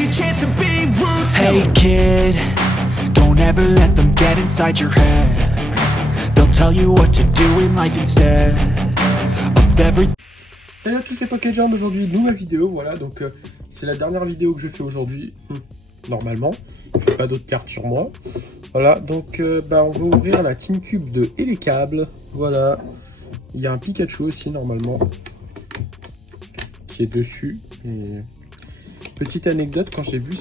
your chance to be ruthless. Hey kid, don't ever let them get inside your head. They'll tell you what to do in life instead of everything. Salut à tous, c'est Pokéjam, aujourd'hui nouvelle vidéo, voilà, donc c'est la dernière vidéo que je fais aujourd'hui, normalement, je fais pas d'autres cartes sur moi, voilà, donc on va ouvrir la Tin Cube de Et les câbles, voilà, il y a un Pikachu aussi normalement, qui est dessus, et petite anecdote, quand j'ai vu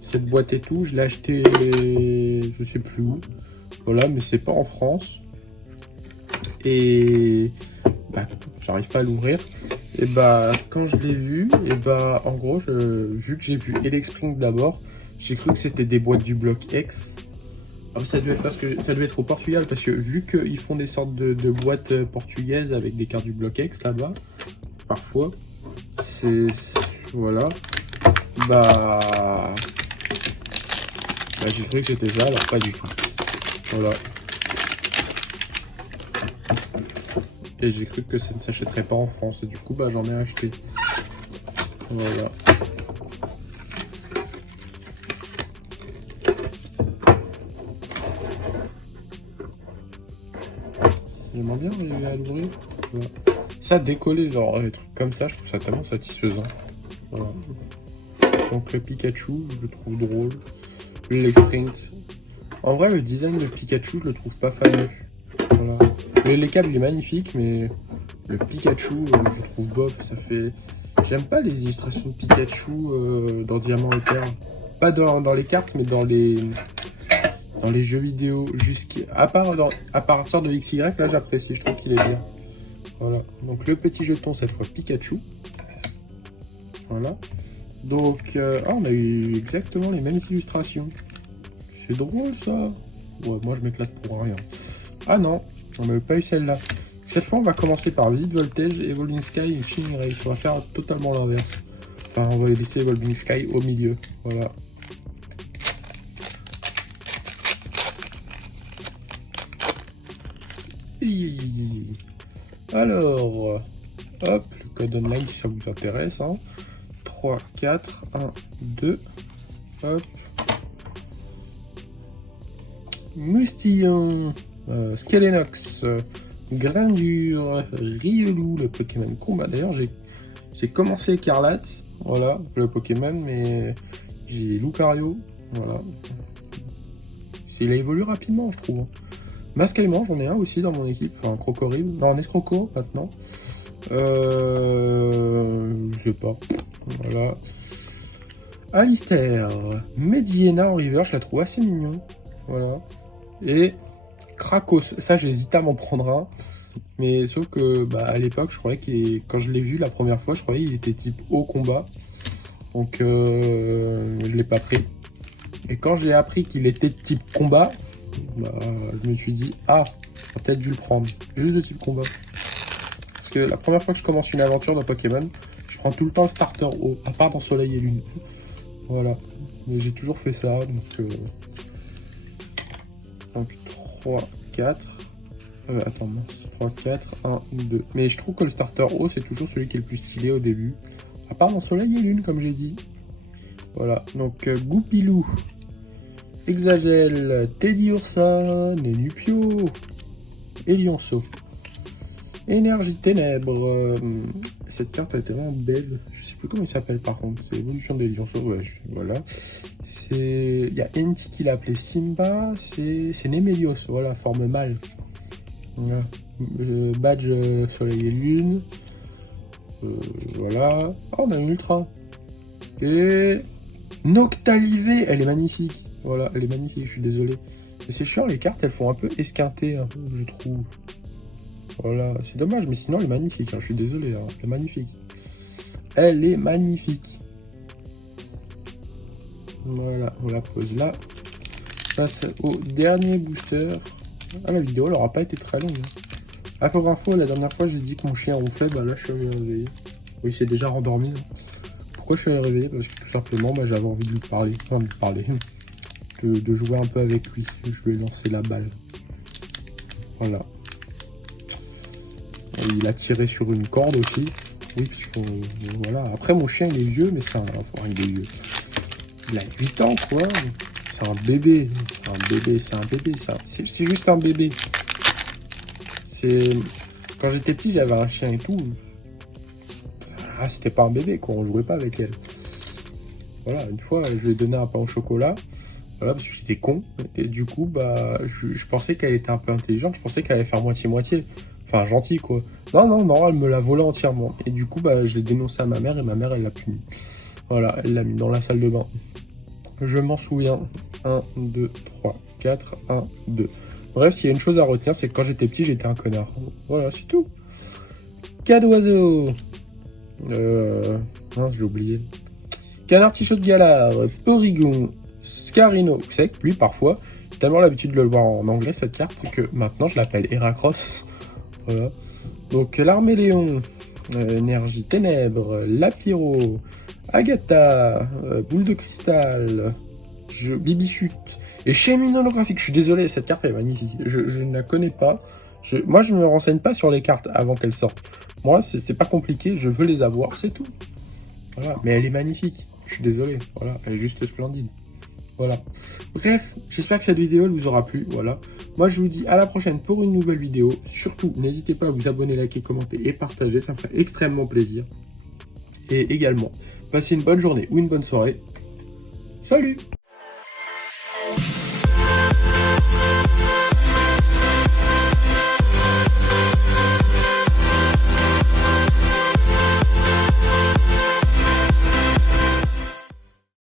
cette boîte et tout, je l'ai acheté, je sais plus où, voilà, mais c'est pas en France. Et j'arrive pas à l'ouvrir. Et quand je l'ai vu, en gros, vu que j'ai vu Elexpring d'abord, j'ai cru que c'était des boîtes du bloc X. Alors, ça devait être au Portugal, parce que vu qu'ils font des sortes de boîtes portugaises avec des cartes du bloc X là-bas, parfois, voilà, j'ai cru que c'était ça, alors pas du tout. Voilà. Et j'ai cru que ça ne s'achèterait pas en France. Et du coup, j'en ai acheté. Voilà. J'aimerais bien arriver à l'ouvrir. Voilà. Ça, décoller, genre, des trucs comme ça, je trouve ça tellement satisfaisant. Voilà. Donc, le Pikachu, je le trouve drôle. L'Exprint. En vrai, le design de Pikachu, je le trouve pas fameux. Voilà. Les câbles, il est magnifique, mais le Pikachu, je le trouve bof. Ça fait. J'aime pas les illustrations de Pikachu dans Diamant et Perle. Pas dans les cartes, mais dans les jeux vidéo. À partir de XY, là, j'apprécie. Je trouve qu'il est bien. Voilà. Donc, le petit jeton, cette fois Pikachu. Voilà. Donc, on a eu exactement les mêmes illustrations. C'est drôle, ça. Ouais, moi, je m'éclate pour rien. Ah non, on n'a pas eu celle-là. Cette fois, on va commencer par Vivid Voltage, Evolving Sky et Shining Race. On va faire totalement l'inverse. Enfin, on va laisser Evolving Sky au milieu. Voilà. Alors, hop, le code online si ça vous intéresse. 3, 4, 1, 2. Hop. Moustillon. Skelenox, Grindure, Riolu, le Pokémon combat. D'ailleurs, j'ai commencé Écarlate, voilà, le Pokémon, mais j'ai Lucario, voilà. Il a évolué rapidement, je trouve. Mascalement, j'en ai un aussi dans mon équipe, enfin, Crocoril, non, un Escroco maintenant. Je sais pas, voilà. Alistair, Mediena en river, je la trouve assez mignon, voilà. Et Krakos, ça j'hésitais à m'en prendre un, mais sauf que à l'époque je croyais quand je l'ai vu la première fois, je croyais qu'il était type haut combat, donc je l'ai pas pris. Et quand j'ai appris qu'il était type combat, je me suis dit peut-être dû le prendre, juste de type combat. Parce que la première fois que je commence une aventure dans Pokémon, je prends tout le temps le starter haut, à part dans Soleil et Lune. Voilà, mais j'ai toujours fait ça, donc 3, 4, attends, 3, 4, 1, 2. Mais je trouve que le starter haut, c'est toujours celui qui est le plus stylé au début. À part dans Soleil et Lune, comme j'ai dit. Voilà, donc Goupilou, Exagel, Teddy Ursa, Nenupio, et Lionceau. Énergie Ténèbres. Cette carte elle était vraiment belle. Je sais plus comment il s'appelle par contre. C'est l'évolution des Lionceaux. Ouais, voilà. Il y a Enti qui l'a appelé Simba. C'est Nemelios. Voilà, forme mâle. Voilà. Badge Soleil et Lune. Voilà. On a une Ultra. Et Noctalivé. Elle est magnifique. Voilà, elle est magnifique. Je suis désolé. Mais c'est chiant, les cartes elles font un peu esquinter, un peu, je trouve. Voilà, c'est dommage, mais sinon elle est magnifique, je suis désolé, elle est magnifique. Elle est magnifique. Voilà, on la pose là. Passe au dernier booster. La vidéo elle aura pas été très longue. Pour info, la dernière fois j'ai dit que mon chien ronflait, là je suis allé réveiller. Oui, il s'est déjà rendormi. Pourquoi je suis allé réveiller? Parce que tout simplement, j'avais envie de lui parler, de jouer un peu avec lui. Je lui ai lancé la balle. Voilà. Il a tiré sur une corde aussi. Oui, parce que voilà. Après, mon chien, il est vieux, mais c'est un... Enfin, il est vieux. Il a 8 ans, quoi. C'est un bébé. C'est un bébé, ça. C'est juste un bébé. C'est... Quand j'étais petit, j'avais un chien et tout. Ah, c'était pas un bébé, quoi. On jouait pas avec elle. Voilà, une fois, je lui ai donné un pain au chocolat. Voilà, parce que j'étais con. Et du coup, bah, je pensais qu'elle était un peu intelligente. Je pensais qu'elle allait faire moitié-moitié. Enfin, gentil, quoi. Non, elle me l'a volé entièrement. Et du coup, bah, je l'ai dénoncé à ma mère et ma mère, elle l'a puni. Voilà, elle l'a mis dans la salle de bain. Je m'en souviens. 1, 2, 3, 4, 1, 2. Bref, s'il y a une chose à retenir, c'est que quand j'étais petit, j'étais un connard. Voilà, c'est tout. Cas d'oiseau. Non, j'ai oublié. Canard tichot de galard, Porygon, Scarino, sec, lui parfois. J'ai tellement l'habitude de le voir en anglais cette carte que maintenant je l'appelle Heracross. Voilà. Donc l'Arméléon, Énergie Ténèbres, Lapiro, Agatha, Boule de Cristal, Bibichute et Chaîne Holographique. Je suis désolé, cette carte est magnifique. Je ne la connais pas. Moi je me renseigne pas sur les cartes avant qu'elles sortent. Moi c'est pas compliqué, je veux les avoir, c'est tout. Voilà, mais elle est magnifique. Je suis désolé, voilà, elle est juste splendide. Voilà. Bref, j'espère que cette vidéo elle vous aura plu, voilà. Moi, je vous dis à la prochaine pour une nouvelle vidéo. Surtout, n'hésitez pas à vous abonner, liker, commenter et partager, ça me ferait extrêmement plaisir. Et également, passez une bonne journée ou une bonne soirée. Salut!